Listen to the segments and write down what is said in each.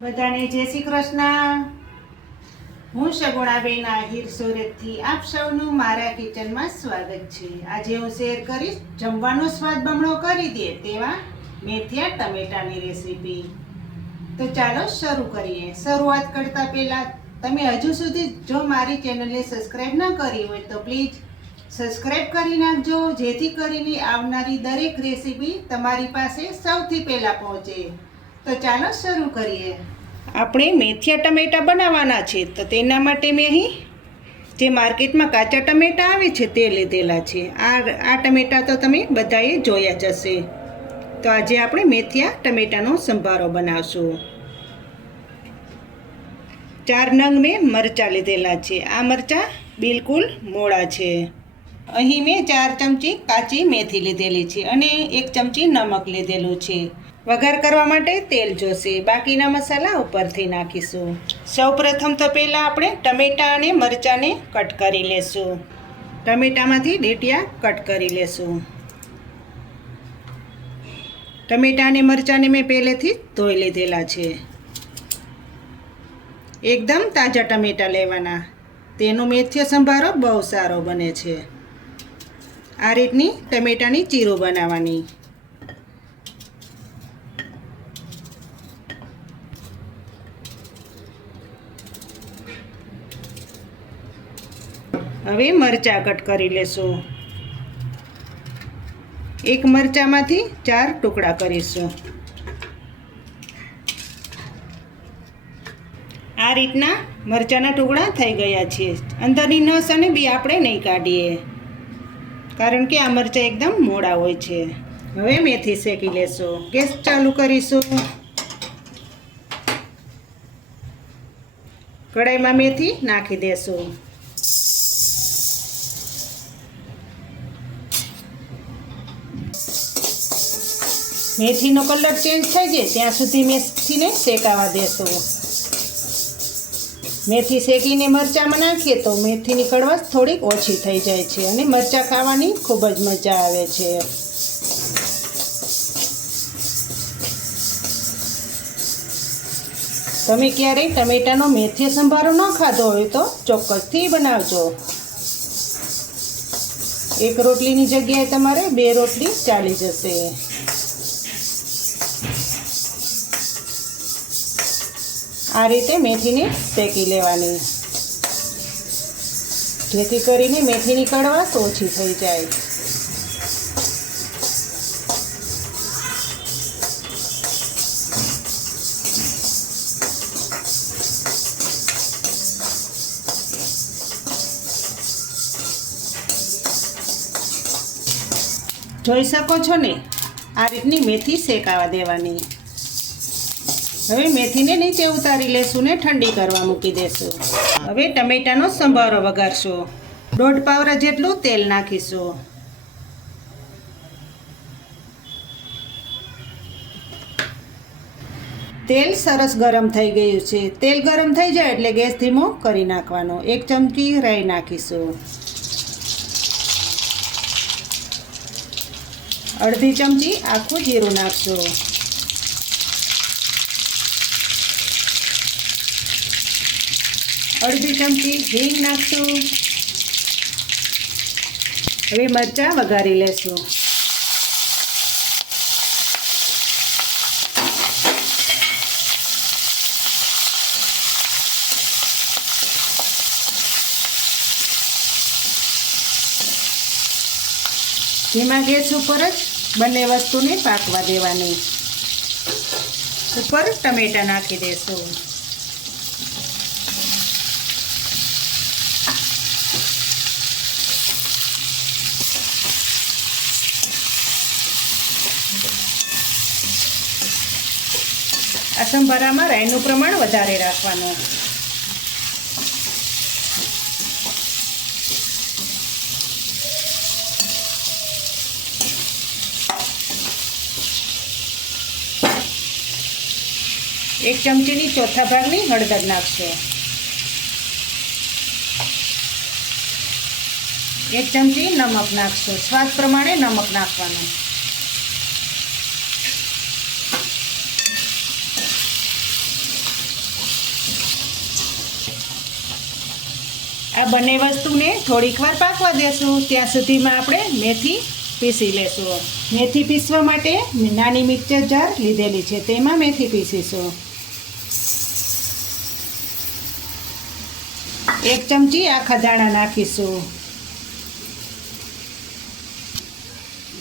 બધાને જય શ્રી કૃષ્ણ. હું સગુણાબેન આહિર સુરતથી આપ સૌનું મારા કિચનમાં સ્વાગત છે. આજે હું શેર કરીશ જમવાનો સ્વાદ બમણો કરી દે તેવા મેથિયા ટમેટાની રેસીપી. તો ચાલો શરૂ કરીએ. શરૂઆત કરતાં પહેલાં તમે હજુ સુધી જો મારી ચેનલને સબસ્ક્રાઈબ ન કરી હોય તો પ્લીઝ સબસ્ક્રાઈબ કરી નાખજો, જેથી કરીને આવનારી દરેક રેસીપી તમારી પાસે સૌથી પહેલાં પહોંચે. તો ચાલો શરૂ કરીએ. આપણે મેથિયા ટમેટા બનાવવાના છે. તો તેના માટે મેં અહીં જે માર્કેટમાં કાચા ટમેટા આવે છે તે લીધેલા છે. આ આ ટમેટા તો તમે બધાએ જોયા જ હશે. તો આજે આપણે મેથિયા ટમેટાનો સંભારો બનાવશું. ચાર નંગ મેં મરચાં લીધેલા છે. આ મરચાં બિલકુલ મોળા છે. અહીં મેં ચાર ચમચી કાચી મેથી લીધેલી છે અને એક ચમચી નમક લીધેલું છે. વઘાર કરવા માટે તેલ જોશે. બાકીના મસાલા ઉપરથી નાખીશું. સૌપ્રથમ તો પહેલાં આપણે ટમેટાં અને મરચાંને કટ કરી લેશું. ટમેટામાંથી ડીટિયા કટ કરી લેશું. ટમેટાં અને મરચાંને મેં પહેલેથી ધોઈ લીધેલા છે. એકદમ તાજા ટમેટાં લેવાના. તેનો મેથ્ય સંભારો બહુ સારો બને છે. આ રીતની ટમેટાની ચીરો બનાવવાની. હવે મરચાં કટ કરી લેશું. એક મરચામાંથી ચાર ટુકડા કરીશું. આ રીતના મરચાંના ટુકડા થઈ ગયા છે અંદરની નસ અને બી આપણે નહીં કાઢીએ. કારણ કે આ મરચાં એકદમ મોડા હોય છે. હવે મેથી શેકી લેશું. ગેસ ચાલુ કરીશું. કડાઈમાં મેથી નાખી દેશું. મેથીનો કલર ચેન્જ થઈ જાય ત્યાં સુધી મેથીને શેકાવા દેશું. મેથી શેકીને મરચાંમાં નાખીએ તો મેથીની કડવાશ થોડીક ઓછી થઈ જાય છે અને મરચાં ખાવાની ખૂબ જ મજા આવે છે. તમે ક્યારેય ટમેટાનો મેથી સંભારો ન ખાધો હોય તો ચોક્કસથી બનાવજો. એક રોટલીની જગ્યાએ તમારે બે રોટલી ચાલી જશે. આ રીતે મેથીને શેકી લેવાની. જેથી કરીને મેથીની કડવાશ ઓછી થઈ જાય. જોઈ શકો છો ને? આ રીતની મેથી શેકાવા દેવાની. હવે મેથીને નીચે ઉતારી લેશું ને ઠંડી કરવા મૂકી દેશું. હવે ટમેટાનો સંભારો વઘારશું. દોઢ પાવરા જેટલું તેલ નાખીશું. તેલ સરસ ગરમ થઈ ગયું છે. તેલ ગરમ થઈ જાય એટલે ગેસ ધીમો કરી નાખવાનો. એક ચમચી રાઈ નાખીશું. અડધી ચમચી આખું જીરું નાખશું. અડધી ચમચી હિંગ નાખશું. હવે મરચાં વઘારી લેશું. ધીમા ગેસ ઉપર જ બંને વસ્તુને પાકવા દેવાની. ઉપર ટમેટા નાખી દેશું. આ સંભારામાં રાઈનું પ્રમાણ વધારે રાખવાનું. એક ચમચીની ચોથા ભાગની હળદર નાખશો. એક ચમચી નમક નાખશો. સ્વાદ પ્રમાણે નમક નાખવાનું. આ બંને વસ્તુને થોડીક વાર પાકવા દેશું. ત્યાં સુધીમાં આપણે મેથી પીસી લેશું. મેથી પીસવા માટે નાની મિક્સર જાર લીધેલી છે. તેમાં મેથી પીસીશું. એક ચમચી આખા દાણા નાખીશું.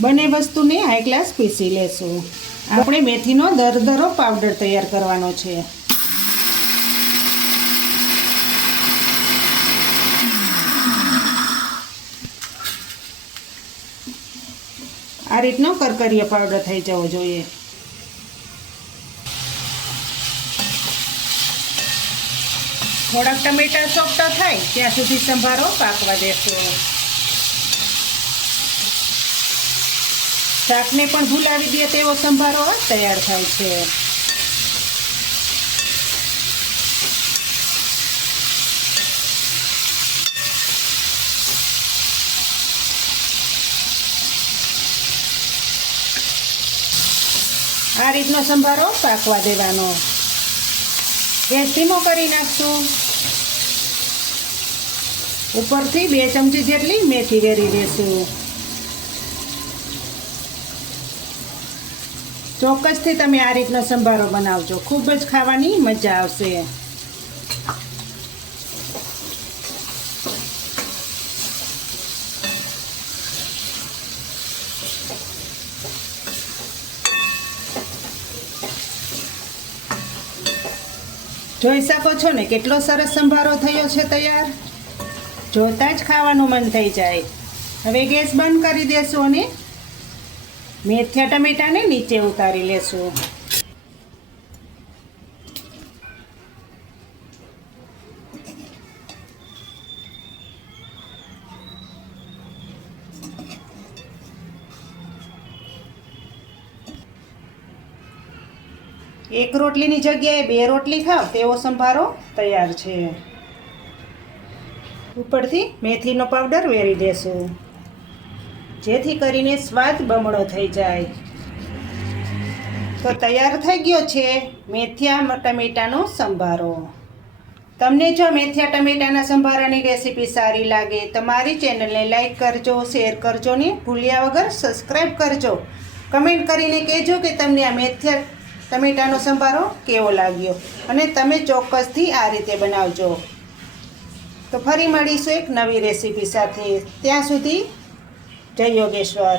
બંને વસ્તુને હાઈ ક્લાસ પીસી લેશું. આપણે મેથીનો દરદરો પાવડર તૈયાર કરવાનો છે. આ રીતનો કરકરીય પાવડર થઈ જવો જોઈએ. થોડાક ટમેટા સોફતા થાય, ત્યાં સુધી સંભારો પાકવા દેશો. શાકને પણ ભૂલાવી દે તેવો સંભારો તૈયાર થાય છે. આ રીતનો સંભારો પાકવા દેવાનો. ગેસ ધીમો કરી નાખશું. ઉપરથી બે ચમચી જેટલી મેથી વેરી દેશું ચોક્કસથી તમે આ રીતનો સંભારો બનાવજો. ખૂબ જ ખાવાની મજા આવશે. જોઈ શકો છો ને કેટલો સરસ સંભારો થયો છે તૈયાર. જોતા જ ખાવાનું મન થઈ જાય. હવે ગેસ બંધ કરી દેશું અને મેથ્યા ટમેટાને નીચે ઉતારી લેશું. એક રોટલીની જગ્યાએ બે રોટલી ખાવ તેવો સંભારો તૈયાર છે. ઉપરથી મેથીનો પાવડર વેરી દેશું. જેથી કરીને સ્વાદ બમણો થઈ જાય. તો તૈયાર થઈ ગયો છે મેથિયા ટમેટાનો સંભારો. તમને જો મેથિયા ટમેટાના સંભારાની રેસીપી સારી લાગે, તો મારી ચેનલને લાઈક કરજો, શેર કરજો ને ભૂલ્યા વગર સબસ્ક્રાઈબ કરજો. કમેન્ટ કરીને કહેજો કે તમને આ મેથિયા ટમેટાનો સંભારો કેવો લાગ્યો? અને તમે ચોક્કસથી આ રીતે બનાવજો. તો ફરી મળીશું એક નવી રેસીપી સાથે. ત્યાં સુધી જય યોગેશ્વર.